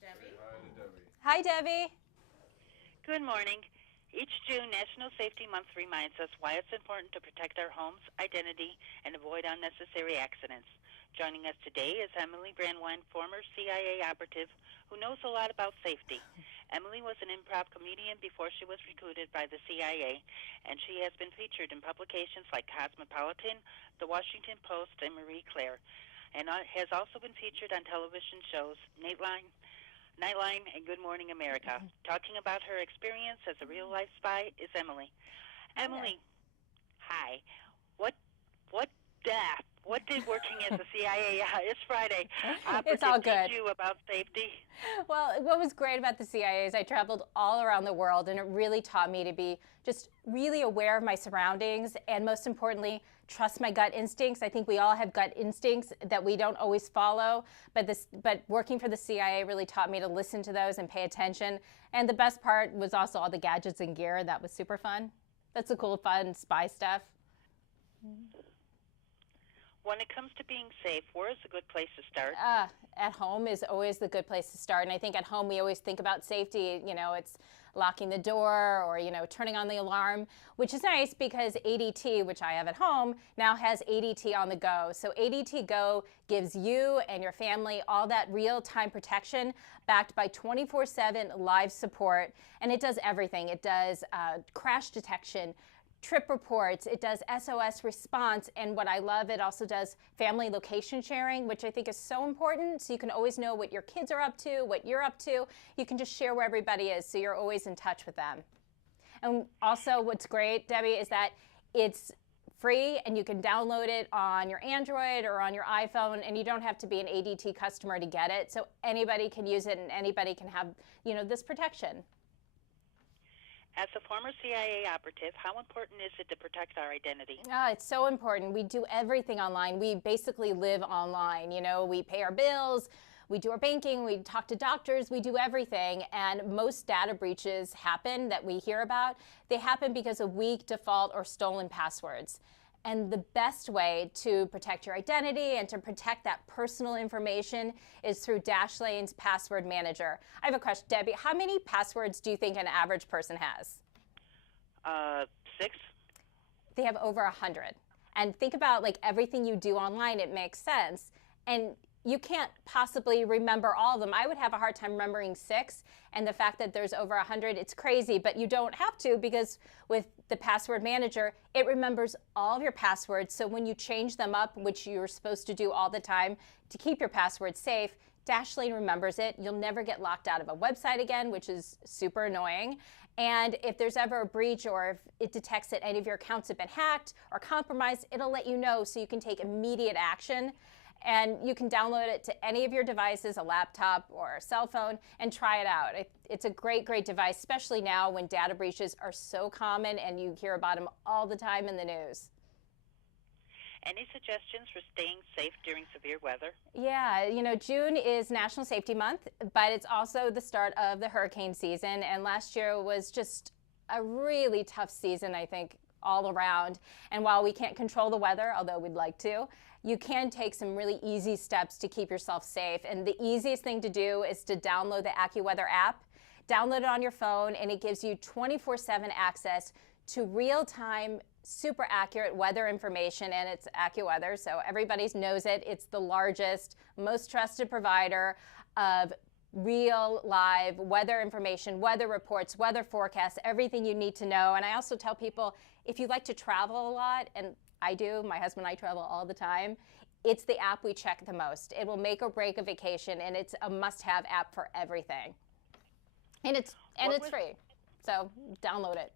Debbie? Say hi to Debbie. Hi, Debbie. Good morning. Each June, National Safety Month reminds us why it's important to protect our homes, identity, and avoid unnecessary accidents. Joining us today is Emily Brandwin, former CIA operative who knows a lot about safety. Emily was an improv comedian before she was recruited by the CIA, and she has been featured in publications like Cosmopolitan, The Washington Post, and Marie Claire, and has also been featured on television shows Nightline, and Good Morning America. Talking about her experience as a real-life spy is Emily. Emily, hi. What, what, what did working as a CIA, it's Friday, It's all operative good. teach you about safety? Well, what was great about the CIA is I traveled all around the world, and it really taught me to be just really aware of my surroundings and, most importantly, trust my gut instincts. I think we all have gut instincts that we don't always follow, but working for the CIA really taught me to listen to those and pay attention. And the best part was also all the gadgets and gear. That was super fun. That's the cool, fun spy stuff. When it comes to being safe, where is a good place to start? At home is always the good place to start. And I think at home we always think about safety. You know, it's locking the door or, turning on the alarm, which is nice because ADT, which I have at home, now has ADT on the go. So ADT Go gives you and your family all that real-time protection backed by 24/7 live support. And it does everything. It does crash detection, trip reports, it does SOS response, and what I love, it also does family location sharing, which I think is so important, so you can always know what your kids are up to, what you're up to. You can just share where everybody is, so you're always in touch with them. And also what's great, Debbie, is that it's free and you can download it on your Android or on your iPhone, and you don't have to be an ADT customer to get it, so anybody can use it and anybody can have, this protection. As a former CIA operative, how important is it to protect our identity? It's so important. We do everything online. We basically live online. We pay our bills, we do our banking, we talk to doctors, we do everything. And most data breaches happen that we hear about. They happen because of weak, default, or stolen passwords. And the best way to protect your identity and to protect that personal information is through Dashlane's Password Manager. I have a question, Debbie. How many passwords do you think an average person has? 6. They have over 100. And think about everything you do online, it makes sense. And you can't possibly remember all of them. I would have a hard time remembering 6, and the fact that there's over 100, it's crazy, but you don't have to because with the Password Manager, it remembers all of your passwords, so when you change them up, which you're supposed to do all the time to keep your passwords safe, Dashlane remembers it. You'll never get locked out of a website again, which is super annoying. And if there's ever a breach or if it detects that any of your accounts have been hacked or compromised, it'll let you know so you can take immediate action. And you can download it to any of your devices, a laptop or a cell phone, and try it out. It's a great, great device, especially now when data breaches are so common and you hear about them all the time in the news. Any suggestions for staying safe during severe weather? Yeah, June is National Safety Month, but it's also the start of the hurricane season. And last year was just a really tough season, I think, all around. And while we can't control the weather, although we'd like to, you can take some really easy steps to keep yourself safe. And the easiest thing to do is to download the AccuWeather app. Download it on your phone, and it gives you 24/7 access to real-time, super accurate weather information, and it's AccuWeather, so everybody knows it. It's the largest, most trusted provider of real live weather information, weather reports, weather forecasts, everything you need to know. And I also tell people, if you like to travel a lot, and I do, my husband and I travel all the time, it's the app we check the most. It will make or break a vacation, and it's a must-have app for everything. And it's free, so download it.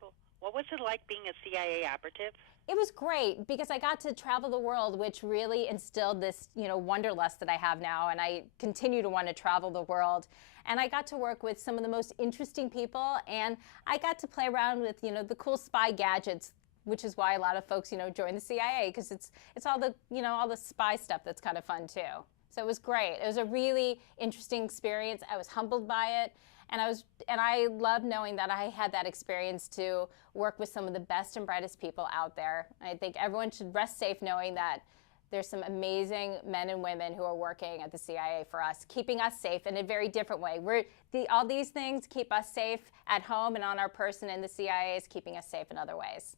Cool. What was it like being a CIA operative? It was great because I got to travel the world, which really instilled this, wanderlust that I have now, and I continue to want to travel the world. And I got to work with some of the most interesting people, and I got to play around with, the cool spy gadgets, which is why a lot of folks, join the CIA, because it's all the, all the spy stuff that's kind of fun too. So it was great. It was a really interesting experience. I was humbled by it. And I love knowing that I had that experience to work with some of the best and brightest people out there. I think everyone should rest safe knowing that There's some amazing men and women who are working at the CIA for us, keeping us safe in a very different way. All these things keep us safe at home and on our person, and the CIA is keeping us safe in other ways.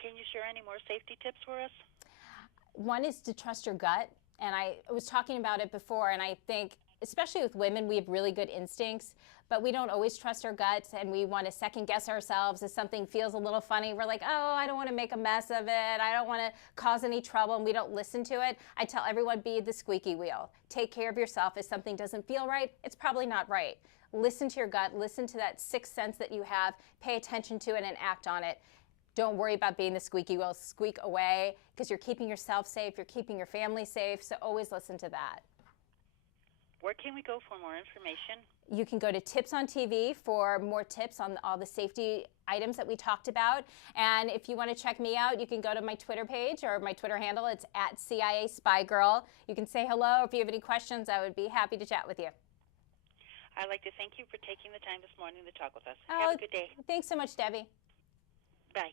Can you share any more safety tips for us? One is to trust your gut. And I was talking about it before, and I think, especially with women, we have really good instincts, but we don't always trust our guts, and we want to second guess ourselves. If something feels a little funny, we're like, oh, I don't want to make a mess of it. I don't want to cause any trouble, and we don't listen to it. I tell everyone, be the squeaky wheel. Take care of yourself. If something doesn't feel right, it's probably not right. Listen to your gut. Listen to that sixth sense that you have. Pay attention to it and act on it. Don't worry about being the squeaky wheel. Squeak away, because you're keeping yourself safe, you're keeping your family safe, so always listen to that. Where can we go for more information? You can go to Tips on TV for more tips on all the safety items that we talked about. And if you want to check me out, you can go to my Twitter page or my Twitter handle. It's @CIA_Spy_Girl. You can say hello. If you have any questions, I would be happy to chat with you. I'd like to thank you for taking the time this morning to talk with us. Have a good day. Thanks so much, Debbie. Bye.